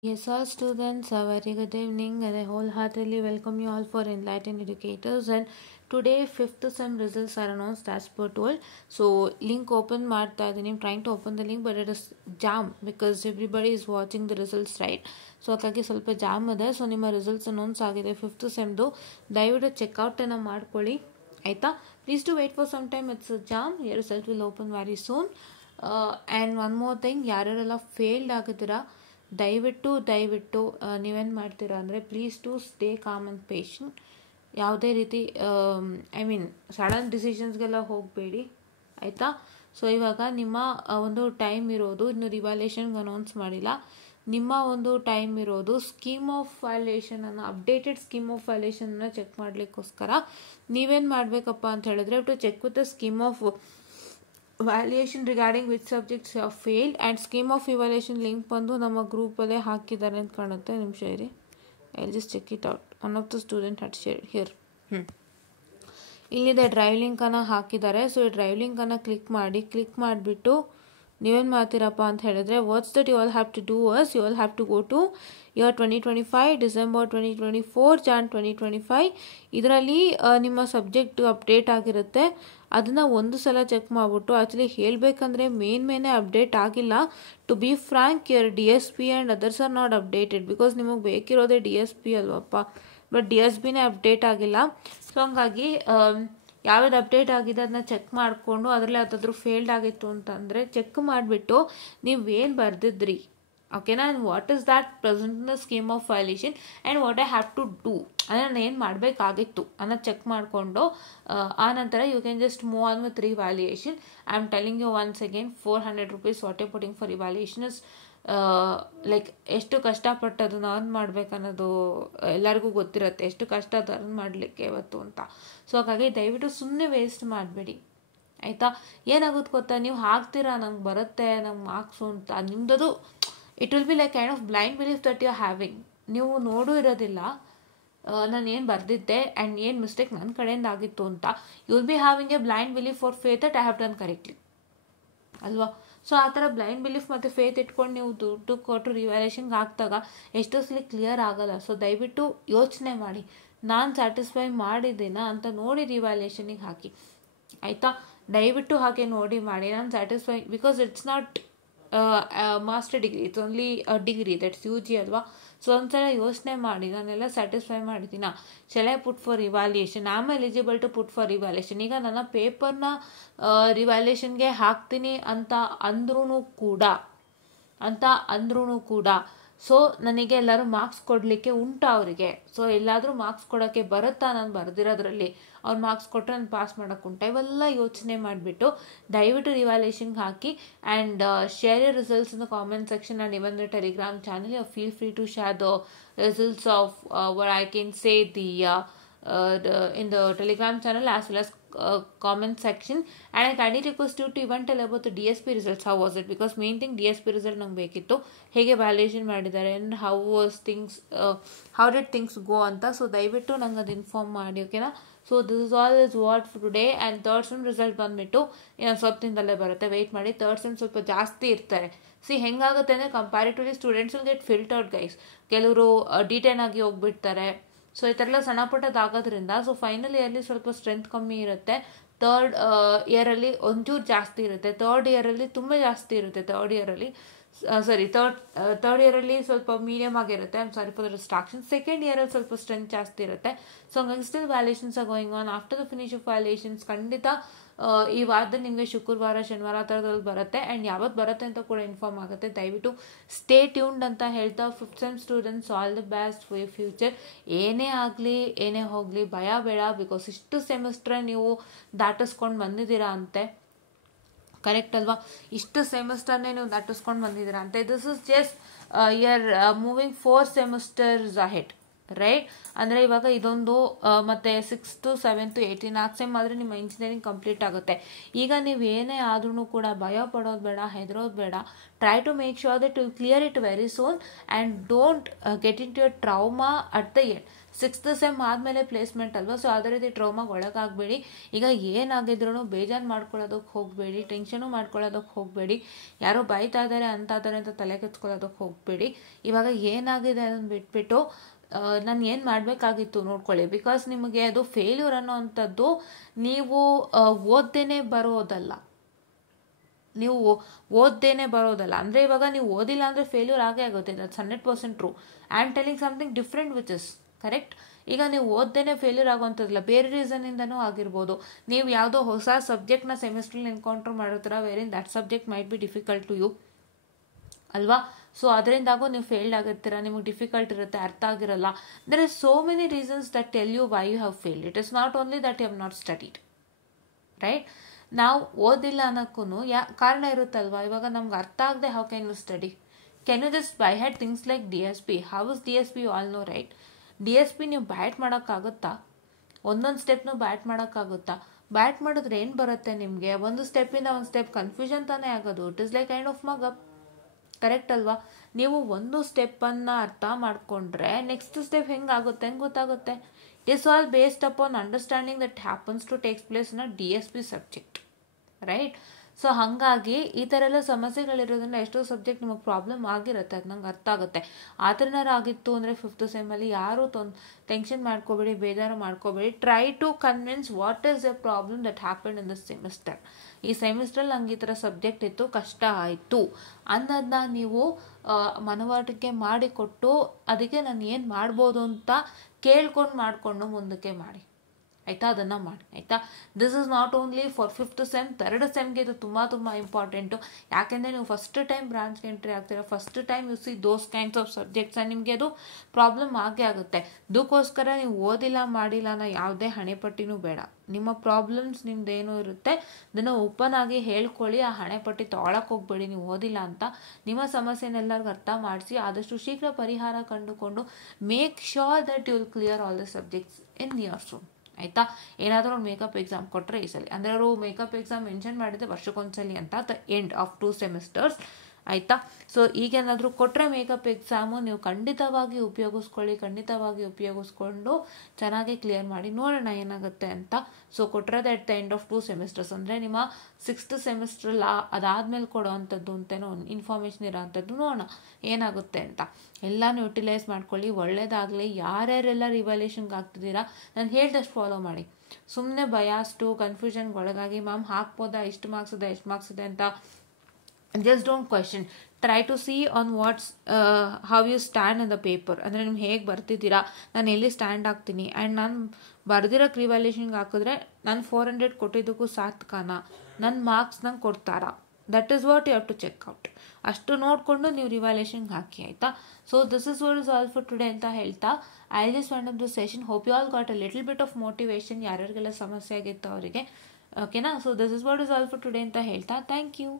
Yes, all students, a very good evening, and I wholeheartedly welcome you all for Enlightened Educators. And today, fifth sem results are announced as per told. So, link open ಮಾಡ್ತಾ ಇದ್ದೀನಿ. I'm trying to open the link, but it is jam because everybody is watching the results, right? So ಹಾಗಾಗಿ ಸ್ವಲ್ಪ jam ಇದೆ. So ನಿಮ್ಮ results announce ಆಗಿದೆ fifth ಸೆಮ್ದು. ದಯವಿಟ್ಟು ಚೆಕ್ಔಟನ್ನು ಮಾಡ್ಕೊಳ್ಳಿ ಆಯಿತಾ. Please to wait for some time. It's jam. Your result will open very soon. And one more thing, ಯಾರ್ಯಾರೆಲ್ಲ ಫೇಲ್ಡ್ ಆಗಿದ್ದೀರಾ ದಯವಿಟ್ಟು ನೀವೇನು ಮಾಡ್ತೀರಾ ಅಂದರೆ please to stay calm and patient. ಯಾವುದೇ ರೀತಿ ಸಡನ್ ಡಿಸಿಷನ್ಸ್ಗೆಲ್ಲ ಹೋಗಬೇಡಿ ಆಯಿತಾ. ಸೊ ಇವಾಗ ನಿಮ್ಮ ಒಂದು ಟೈಮ್ ಇರೋದು, ಇನ್ನು ರಿವ್ಯಾಲ್ಯೂಷನ್ಗೆ ಅನೌನ್ಸ್ ಮಾಡಿಲ್ಲ, ನಿಮ್ಮ ಒಂದು ಟೈಮ್ ಇರೋದು ಸ್ಕೀಮ್ ಆಫ್ ವ್ಯಾಲ್ಯೂಷನನ್ನು, ಅಪ್ಡೇಟೆಡ್ ಸ್ಕೀಮ್ ಆಫ್ ವ್ಯಾಲ್ಯೂಷನನ್ನು ಚೆಕ್ ಮಾಡಲಿಕ್ಕೋಸ್ಕರ ನೀವೇನು ಮಾಡಬೇಕಪ್ಪ ಅಂತ ಹೇಳಿದ್ರೆ to check with the scheme of valuation regarding which subjects have failed and scheme of evaluation link ಬಂದು ನಮ್ಮ ಗ್ರೂಪಲ್ಲೇ ಹಾಕಿದ್ದಾರೆ ಅಂತ ಕಾಣುತ್ತೆ. ನಿಮಿಷ ಇರಿ, I just check it out. One of the student had share here. ಇಲ್ಲಿದೆ ಡ್ರೈವ್ ಲಿಂಕನ್ನು ಹಾಕಿದ್ದಾರೆ. ಸೊ ಈ ಡ್ರೈವ್ ಲಿಂಕನ್ನು ಕ್ಲಿಕ್ ಮಾಡಿಬಿಟ್ಟು ನೀವೇನು ಮಾಡ್ತೀರಪ್ಪ ಅಂತ ಹೇಳಿದ್ರೆ what's that you all have to do as you all have to go to year 2025 December 2024 Jan 2025. ಇದರಲ್ಲಿ ನಿಮ್ಮ ಸಬ್ಜೆಕ್ಟ್ ಅಪ್ಡೇಟ್ ಆಗಿರುತ್ತೆ. ಅದನ್ನು ಒಂದು ಸಲ ಚೆಕ್ ಮಾಡಿಬಿಟ್ಟು, ಆ್ಯಕ್ಚುಲಿ ಹೇಳಬೇಕಂದ್ರೆ ಮೇನೇ ಅಪ್ಡೇಟ್ ಆಗಿಲ್ಲ. To be frank, your DSP and others are not updated because ನಿಮಗೆ ಬೇಕಿರೋದೇ DSP ಅಲ್ವಪ್ಪ, ಬಟ್ DSPನೇ ಅಪ್ಡೇಟ್ ಆಗಿಲ್ಲ. ಸೊ ಹಂಗಾಗಿ ಯಾವ್ದು ಅಪ್ಡೇಟ್ ಆಗಿದೆ ಅದನ್ನ ಚೆಕ್ ಮಾಡಿಕೊಂಡು ಅದರಲ್ಲಿ ಯಾವುದಾದ್ರೂ ಫೇಲ್ಡ್ ಆಗಿತ್ತು ಅಂತಂದರೆ ಚೆಕ್ ಮಾಡಿಬಿಟ್ಟು ನೀವೇನು ಬರೆದಿದ್ರಿ ಓಕೆನಾ, and what is that present in the scheme of valuation and what I have to do ಅಂದರೆ ನಾನು ಏನು ಮಾಡಬೇಕಾಗಿತ್ತು ಅನ್ನೋದು ಚೆಕ್ ಮಾಡಿಕೊಂಡು ಆ ನಂತರ you can just move on with revaluation. I am telling you once again 400 rupees what I putting for evaluation is like ಎಷ್ಟು ಕಷ್ಟಪಟ್ಟು ಅದನ್ನು ಅರ್ನ್ ಮಾಡಬೇಕನ್ನೋದು ಎಲ್ಲರಿಗೂ ಗೊತ್ತಿರುತ್ತೆ, ಎಷ್ಟು ಕಷ್ಟ ಅದು ಅರ್ನ್ ಮಾಡಲಿಕ್ಕೆ ಇವತ್ತು ಅಂತ. ಸೊ ಹಾಗಾಗಿ ದಯವಿಟ್ಟು ಸುಮ್ಮನೆ ವೇಸ್ಟ್ ಮಾಡಬೇಡಿ ಆಯಿತಾ. ಏನಾಗುತ್ತೆ ಗೊತ್ತಾ, ನೀವು ಹಾಕ್ತೀರಾ ನಂಗೆ ಬರುತ್ತೆ ನಂಗೆ ಮಾರ್ಕ್ಸು ಅಂತ, ನಿಮ್ಮದು it will be like kind of blind belief that you are having. ನೀವು ನೋಡೂ ಇರೋದಿಲ್ಲ ನಾನು ಏನು ಬರೆದಿದ್ದೆ ಆ್ಯಂಡ್ ಏನು ಮಿಸ್ಟೇಕ್ ನನ್ನ ಕಡೆಯಿಂದ ಆಗಿತ್ತು ಅಂತ. You will be having a blind belief for faith that I have done correctly ಅಲ್ವಾ. ಸೊ ಆ ಥರ ಬ್ಲೈಂಡ್ ಬಿಲೀಫ್ ಮತ್ತು ಫೇತ್ ಇಟ್ಕೊಂಡು ನೀವು ದುಡ್ಡು ಕೊಟ್ಟು ರಿವ್ಯಾಲ್ಯೂಷನ್ಗೆ ಹಾಕಿದಾಗ ಎಷ್ಟೋ ಸಲ ಕ್ಲಿಯರ್ ಆಗಲ್ಲ. ಸೊ ದಯವಿಟ್ಟು ಯೋಚನೆ ಮಾಡಿ, ನಾನು ಸ್ಯಾಟಿಸ್ಫೈ ಮಾಡಿದ್ದೀನಾ ಅಂತ ನೋಡಿ ರಿವ್ಯಾಲ್ಯೂಷನಿಗೆ ಹಾಕಿ ಆಯಿತಾ. ದಯವಿಟ್ಟು ಹಾಗೆ ನೋಡಿ ಮಾಡಿ. ನಾನು satisfy because it's not master degree, it's only degree, that's UG ಅಲ್ವಾ. ಸೊ ಒಂದ್ಸಲ ಯೋಚನೆ ಮಾಡಿ, ನಾನೆಲ್ಲ ಸ್ಯಾಟಿಸ್ಫೈ ಮಾಡಿದ್ದೀನಾ, shall I put for evaluation, I am eligible to put for evaluation. ಈಗ ನನ್ನ ಪೇಪರ್ನ ರಿವ್ಯಾಲ್ಯೂಯೇಷನ್ಗೆ ಹಾಕ್ತೀನಿ ಅಂತ ಅಂದ್ರೂ ಕೂಡ ಸೊ ನನಗೆ ಎಲ್ಲರೂ ಮಾರ್ಕ್ಸ್ ಕೊಡಲಿಕ್ಕೆ ಉಂಟು ಅವರಿಗೆ. ಸೊ ಎಲ್ಲಾದರೂ ಮಾರ್ಕ್ಸ್ ಕೊಡೋಕ್ಕೆ ಬರುತ್ತಾ ನಾನು ಬರೆದಿರೋದ್ರಲ್ಲಿ, ಅವ್ರು ಮಾರ್ಕ್ಸ್ ಕೊಟ್ಟರೆ ನಾನು ಪಾಸ್ ಮಾಡೋಕ್ಕುಂಟ, ಇವೆಲ್ಲ ಯೋಚನೆ ಮಾಡಿಬಿಟ್ಟು ದಯವಿಟ್ಟು ರಿವ್ಯಾಲ್ಯೂಯೇಷನ್ಗೆ ಹಾಕಿ. And share your results in the comment section and even the Telegram channel. You feel free to share the results of what I can say in the Telegram channel as well as comment section. And I kindly request you to even tell about the DSP results. How was it? Because main thing DSP result ನಂಗೆ ಬೇಕಿತ್ತು, ಹೇಗೆ valuation ಮಾಡಿದ್ದಾರೆ and how did things go ಅಂತ. So ದಯವಿಟ್ಟು ನಂಗೆ ಅದು inform ಮಾಡಿ ಓಕೆನಾ. So this is all is what for today. And third sem result ಬಂದುಬಿಟ್ಟು ಇನ್ನೊಂದು ಸ್ವಲ್ಪ ದಿನದಲ್ಲೇ ಬರುತ್ತೆ, ವೆಯ್ಟ್ ಮಾಡಿ. ಥರ್ಡ್ ಸೆಮ್ ಸ್ವಲ್ಪ ಜಾಸ್ತಿ ಇರ್ತಾರೆ. ಹೆಂಗಾಗುತ್ತೆ ಅಂದರೆ comparatively students will get filtered guys. ಕೆಲವರು ಡಿಟೇನ್ ಆಗಿ ಹೋಗ್ಬಿಡ್ತಾರೆ. ಸೊ ಈ ಥರ ಎಲ್ಲ ಸಣ್ಣ ಪುಟ್ಟದಾಗೋದ್ರಿಂದ ಸೊ ಫೈನಲ್ ಇಯರ್ಲಿ ಸ್ವಲ್ಪ ಸ್ಟ್ರೆಂತ್ ಕಮ್ಮಿ ಇರುತ್ತೆ, ಥರ್ಡ್ ಇಯರಲ್ಲಿ ಒಂಚೂರು ಜಾಸ್ತಿ ಇರುತ್ತೆ, ಥರ್ಡ್ ಇಯರಲ್ಲಿ ತುಂಬ ಜಾಸ್ತಿ ಇರುತ್ತೆ, ಥರ್ಡ್ ಇಯರಲ್ಲಿ ಸ್ವಲ್ಪ ಮೀಡಿಯಮ್ ಆಗಿರುತ್ತೆ. I'm sorry for the distraction. Second ಇಯರಲ್ಲಿ ಸ್ವಲ್ಪ ಸ್ಟ್ರೆಂತ್ ಜಾಸ್ತಿ ಇರುತ್ತೆ. ಸೊ ಹಂಗಾಗಿ still valuations are going on. After the finish of valuations ಖಂಡಿತ ಈ ವಾರದಲ್ಲಿ ನಿಮಗೆ ಶುಕ್ರವಾರ ಶನಿವಾರ ಆ ಥರದಲ್ಲಿ ಬರುತ್ತೆ. ಆ್ಯಂಡ್ ಯಾವತ್ತು ಬರುತ್ತೆ ಅಂತ ಕೂಡ ಇನ್ಫಾರ್ಮ್ ಆಗುತ್ತೆ. ದಯವಿಟ್ಟು ಸ್ಟೇ ಟ್ಯೂನ್ಡ್ ಅಂತ ಹೇಳ್ತಾ fifth sem students all the best for your future. ಏನೇ ಆಗಲಿ ಏನೇ ಹೋಗಲಿ ಭಯ ಬೇಡ, ಬಿಕಾಸ್ ಇಷ್ಟು ಸೆಮಿಸ್ಟ್ರೆ ನೀವು ದಾಟಿಸ್ಕೊಂಡು ಬಂದಿದ್ದೀರಾ ಅಂತೆ, ಕರೆಕ್ಟ್ ಅಲ್ವಾ. ಇಷ್ಟು ಸೆಮಿಸ್ಟರ್ನೇ ನೀವು ದಾಟಿಸ್ಕೊಂಡು ಬಂದಿದ್ದೀರಾ ಅಂತೆ. This is just your moving 4 semesters ahead right. ಅಂದರೆ ಇವಾಗ ಇದೊಂದು ಮತ್ತು 6th 7th 8th 4 ಸೆಮ್ ಆದರೆ ನಿಮ್ಮ ಇಂಜಿನಿಯರಿಂಗ್ ಕಂಪ್ಲೀಟ್ ಆಗುತ್ತೆ. ಈಗ ನೀವು ಏನೇ ಆದ್ರೂ ಕೂಡ ಭಯ ಪಡೋದು ಬೇಡ, ಹೆದರೋದು ಬೇಡ. Try to make sure that will clear it very soon and don't get into your trauma at the end. 6th sem ಆದಮೇಲೆ ಪ್ಲೇಸ್ಮೆಂಟ್ ಅಲ್ವಾ, ಸೊ ಅದೇ ರೀತಿ ಟ್ರೌಮಾಗೆ ಒಳಗಾಗಬೇಡಿ. ಈಗ ಏನಾಗಿದ್ರು ಬೇಜಾರು ಮಾಡ್ಕೊಳ್ಳೋದಕ್ಕೆ ಹೋಗಬೇಡಿ, ಟೆನ್ಷನು ಮಾಡ್ಕೊಳ್ಳೋದಕ್ಕೆ ಹೋಗಬೇಡಿ. ಯಾರೋ ಬೈತಾ ಇದ್ದಾರೆ ಅಂತ ತಲೆ ಕೆಚ್ಕೊಳ್ಳೋದಕ್ಕೆ ಹೋಗಬೇಡಿ. ಇವಾಗ ಏನಾಗಿದೆ ಅದನ್ನು ಬಿಟ್ಬಿಟ್ಟು ನಾನು ಏನು ಮಾಡಬೇಕಾಗಿತ್ತು ನೋಡ್ಕೊಳ್ಳಿ. ಬಿಕಾಸ್ ನಿಮಗೆ ಅದು ಫೇಲ್ಯೂರ್ ಅನ್ನೋ ಅಂಥದ್ದು ನೀವು ಓದ್ದೇನೆ ಬರೋದಲ್ಲ, ಅಂದರೆ ಇವಾಗ ನೀವು ಓದಿಲ್ಲ ಅಂದರೆ ಫೇಲ್ಯೂರ್ ಆಗೇ ಆಗುತ್ತೆ. That's 100% true. I am telling something different which is correct. ಈಗ ನೀವು ಓದ್ದೇನೆ ಫೇಲ್ಯೂರ್ ಆಗುವಂಥದ್ದಿಲ್ಲ, ಬೇರೆ ರೀಸನಿಂದನೂ ಆಗಿರ್ಬೋದು. ನೀವು ಯಾವುದೋ ಹೊಸ ಸಬ್ಜೆಕ್ಟ್ನ ಸೆಮಿಸ್ಟ್ರಲ್ಲಿ ಎನ್ಕೌಂಟರ್ ಮಾಡಿರ್ತೀರ wherein that subject might be difficult to you ಅಲ್ವಾ. ಸೊ ಅದರಿಂದಾಗೂ ನೀವು ಫೇಲ್ಡ್ ಆಗಿರ್ತೀರ, ನಿಮಗೆ ಡಿಫಿಕಲ್ಟ್ ಇರುತ್ತೆ, ಅರ್ಥ ಆಗಿರಲ್ಲ. There are so many reasons that tell you why you have failed. It is not only that you have not studied, right. ನಾವು ಓದಿಲ್ಲ ಅನ್ನೋಕ್ಕೂ ಕಾರಣ ಇರುತ್ತಲ್ವಾ. ಇವಾಗ ನಮ್ಗೆ ಅರ್ಥ ಆಗದೆ how can you study? Can you just by heart things like DSP? How is DSP? You all know, right. DSP ನೀವು ಬ್ಯಾಟ್ ಮಾಡೋಕ್ಕಾಗುತ್ತಾ? ಒಂದೊಂದು ಸ್ಟೆಪ್ನು ಬ್ಯಾಟ್ ಮಾಡೋಕ್ಕಾಗುತ್ತಾ? ಬ್ಯಾಟ್ ಮಾಡಿದ್ರೆ ಏನು ಬರುತ್ತೆ ನಿಮಗೆ? ಒಂದು ಸ್ಟೆಪ್ಪಿಂದ ಒಂದು ಸ್ಟೆಪ್ ಕನ್ಫ್ಯೂಷನ್ ತಾನೇ ಆಗೋದು. It is like kind of ಮಗಪ್, correct ಅಲ್ವಾ. ನೀವು ಒಂದು ಸ್ಟೆಪ್ಪನ್ನು ಅರ್ಥ ಮಾಡಿಕೊಂಡ್ರೆ ನೆಕ್ಸ್ಟ್ ಸ್ಟೆಪ್ ಹೆಂಗೆ ಗೊತ್ತಾಗುತ್ತೆ. It is all based upon understanding that happens to takes place in a DSP subject, right. So ಹಾಗಾಗಿ ಈ ಥರ ಎಲ್ಲ ಸಮಸ್ಯೆಗಳಿರೋದ್ರಿಂದ ಎಷ್ಟೋ ಸಬ್ಜೆಕ್ಟ್ ನಿಮಗೆ ಪ್ರಾಬ್ಲಮ್ ಆಗಿರುತ್ತೆ, ಅದು ನಂಗೆ ಅರ್ಥ ಆಗುತ್ತೆ. ಆ ಥರನಾರು ಆಗಿತ್ತು ಅಂದರೆ 5th ಸೆಮ್ಮಲ್ಲಿ ಯಾರೂ ಟೆನ್ಷನ್ ಮಾಡ್ಕೋಬೇಡಿ, ಬೇಜಾರು ಮಾಡ್ಕೋಬೇಡಿ. Try to convince what is a problem that happen in this semester. ಈ ಸೆಮಿಸ್ಟ್ರಲ್ಲಿ ನಂಗೆ ಈ ಥರ ಸಬ್ಜೆಕ್ಟ್ ಇತ್ತು, ಕಷ್ಟ ಆಯಿತು ಅನ್ನೋದನ್ನ ನೀವು ಮನವರಿಕೆ ಮಾಡಿಕೊಟ್ಟು ಅದಕ್ಕೆ ನಾನು ಏನು ಮಾಡ್ಬೋದು ಅಂತ ಮಾಡಿಕೊಂಡು ಮುಂದಕ್ಕೆ ಮಾಡಿ, ಆಯಿತಾ. ಅದನ್ನು ಮಾಡಿ, ಆಯಿತಾ. This is not only for 5th sem, 3rd ಸೆಮ್ಗೆ ಇದು ತುಂಬ ಇಂಪಾರ್ಟೆಂಟು. ಯಾಕೆಂದರೆ ನೀವು ಫಸ್ಟ್ ಟೈಮ್ ಬ್ರಾಂಚ್ಗೆ ಎಂಟ್ರಿ ಆಗ್ತೀರಾ, first time U C those kinds of subjects, ನಿಮಗೆ ಅದು ಪ್ರಾಬ್ಲಮ್ ಆಗೇ ಆಗುತ್ತೆ. ಅದಕ್ಕೋಸ್ಕರ ನೀವು ಓದಿಲ್ಲ ಮಾಡಿಲ್ಲ ಅನ್ನೋ ಯಾವುದೇ ಹಣೆಪಟ್ಟಿನೂ ಬೇಡ. ನಿಮ್ಮ ಪ್ರಾಬ್ಲಮ್ಸ್ ನಿಮ್ದೇನೋ ಇರುತ್ತೆ ಅದನ್ನು ಓಪನ್ ಆಗಿ ಹೇಳ್ಕೊಳ್ಳಿ. ಆ ಹಣೆಪಟ್ಟಿ ತೊಗೊಳಕ್ಕೆ ಹೋಗಬೇಡಿ ನೀವು ಓದಿಲ್ಲ ಅಂತ. ನಿಮ್ಮ ಸಮಸ್ಯೆನೆಲ್ಲರಿಗೂ ಅರ್ಥ ಮಾಡಿಸಿ ಆದಷ್ಟು ಶೀಘ್ರ ಪರಿಹಾರ ಕಂಡುಕೊಂಡು make sure that you will clear all the subjects in your soon, ಆಯಿತಾ. ಏನಾದರೂ ಒಂದು ಮೇಕಪ್ ಎಕ್ಸಾಮ್ ಕೊಟ್ಟರೆ ಈ ಸಲ, ಅಂದರೆ ಅವರು ಮೇಕಪ್ ಎಕ್ಸಾಮ್ ಮೆನ್ಷನ್ ಮಾಡಿದೆ ವರ್ಷಕ್ಕೊಂದ್ಸಲಿ ಅಂತ, ದ ಎಂಡ್ ಆಫ್ 2 ಸೆಮಿಸ್ಟರ್ಸ್, ಆಯಿತಾ. ಸೊ ಈಗೇನಾದರೂ ಕೊಟ್ಟರೆ ಮೇಕಪ್ ಎಕ್ಸಾಮು ನೀವು ಖಂಡಿತವಾಗಿ ಉಪಯೋಗಿಸ್ಕೊಂಡು ಚೆನ್ನಾಗಿ ಕ್ಲಿಯರ್ ಮಾಡಿ, ನೋಡೋಣ ಏನಾಗುತ್ತೆ ಅಂತ. ಸೊ ಕೊಟ್ಟರೆ at the end of 2 semesters, ಅಂದರೆ ನಿಮ್ಮ 6th ಸೆಮಿಸ್ಟ್ರಲ್ಲ ಅದಾದಮೇಲೆ ಕೊಡೋವಂಥದ್ದು ಅಂತೇನೋ ಇನ್ಫಾರ್ಮೇಷನ್ ಇರೋವಂಥದ್ದು, ನೋಡೋಣ ಏನಾಗುತ್ತೆ ಅಂತ. ಎಲ್ಲನೂ ಯುಟಿಲೈಸ್ ಮಾಡ್ಕೊಳ್ಳಿ, ಒಳ್ಳೇದಾಗಲಿ. ಯಾರ್ಯಾರೆಲ್ಲ ರಿವ್ಯಾಲ್ಯೂಷನ್ಗೆ ಆಗ್ತಿದ್ದೀರಾ ನಾನು ಹೇಳ್ದಷ್ಟು ಫಾಲೋ ಮಾಡಿ. ಸುಮ್ಮನೆ ಬಯಾಸ್ಟು ಕನ್ಫ್ಯೂಷನ್ಗೆ ಒಳಗಾಗಿ ಮ್ಯಾಮ್ ಹಾಕ್ಬೋದಾ, ಎಷ್ಟು ಮಾರ್ಕ್ಸ್ ಇದೆ ಅಂತ just don't question. Try to see on how you stand in the paper. ಅಂದರೆ ನೀವು ಹೇಗೆ ಬರ್ತಿದ್ದೀರಾ, ನಾನು ಎಲ್ಲಿ ಸ್ಟ್ಯಾಂಡ್ ಆಗ್ತೀನಿ, ಆ್ಯಂಡ್ ನಾನು ಬರ್ದಿರೋಕ್ಕೆ ರಿವ್ಯಾಲ್ಯೂಷನ್ಗೆ ಹಾಕಿದ್ರೆ ನಾನು 400 ಕೊಟ್ಟಿದ್ದಕ್ಕೂ ಸಾರ್ಥಕನಾ, ನನ್ನ ಮಾರ್ಕ್ಸ್ ನಂಗೆ ಕೊಡ್ತಾರಾ, that is what you have to check out. ಅಷ್ಟು ನೋಡಿಕೊಂಡು ನೀವು ರಿವ್ಯಾಲ್ಯೂಷನ್ಗೆ ಹಾಕಿ, ಆಯಿತಾ. So this is what is all for today ಅಂತ ಹೇಳ್ತಾ I just wind up this session. Hope you all got a little bit of motivation, ಯಾರ್ಯಾರಿಗೆಲ್ಲ ಸಮಸ್ಯೆ ಆಗಿತ್ತು ಅವರಿಗೆ, ಓಕೆನಾ. So this is what is all for today ಅಂತ ಹೇಳ್ತಾ thank you.